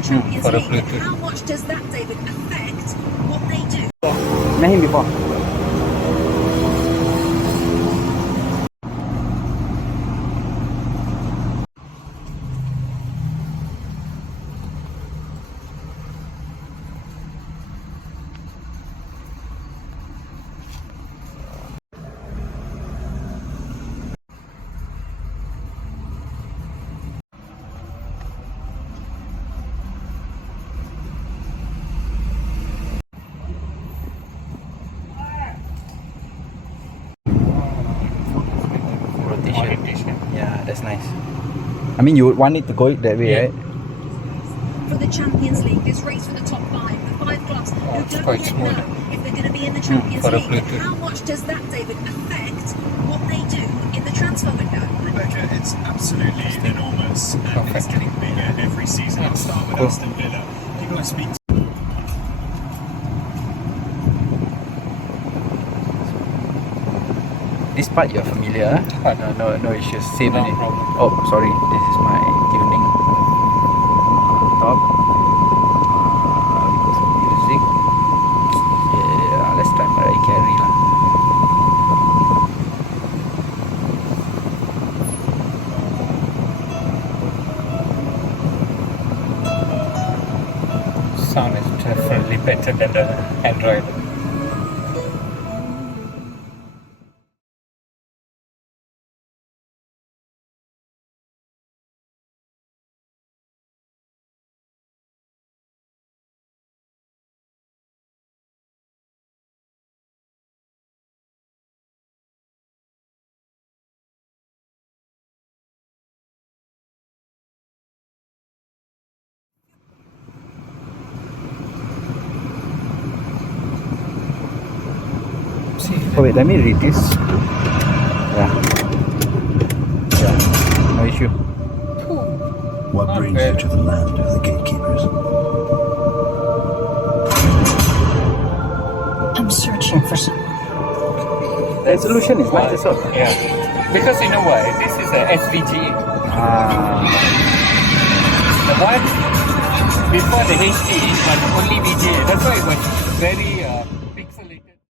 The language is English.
the Champions League. How much does that, David, affect what they do? Met him before. Rotation. Yeah, that's nice. I mean, you would want it to go that way, right? For the Champions League, this race for the top five, the five clubs who don't yet know if they're going to be in the Champions League. How much does that, David, affect what they do in the transfer window? Rebecca, it's absolutely enormous, and it's getting bigger every season. I'll start with Aston Villa. People I speak to. This part you're familiar, huh? No issues. Same No only. problem. Oh, sorry. This is my tuning. Top. Because of music. Yeah, let's try Mariah Carey lah. Sound is definitely better than the Android. Oh wait, let me read this. Yeah. No issue. What brings you to the land of the gatekeepers? I'm searching for someone. Resolution is nice as well. Yeah. Because you know why? This is a SVG. The one before the HD was only VGA. That's why it was very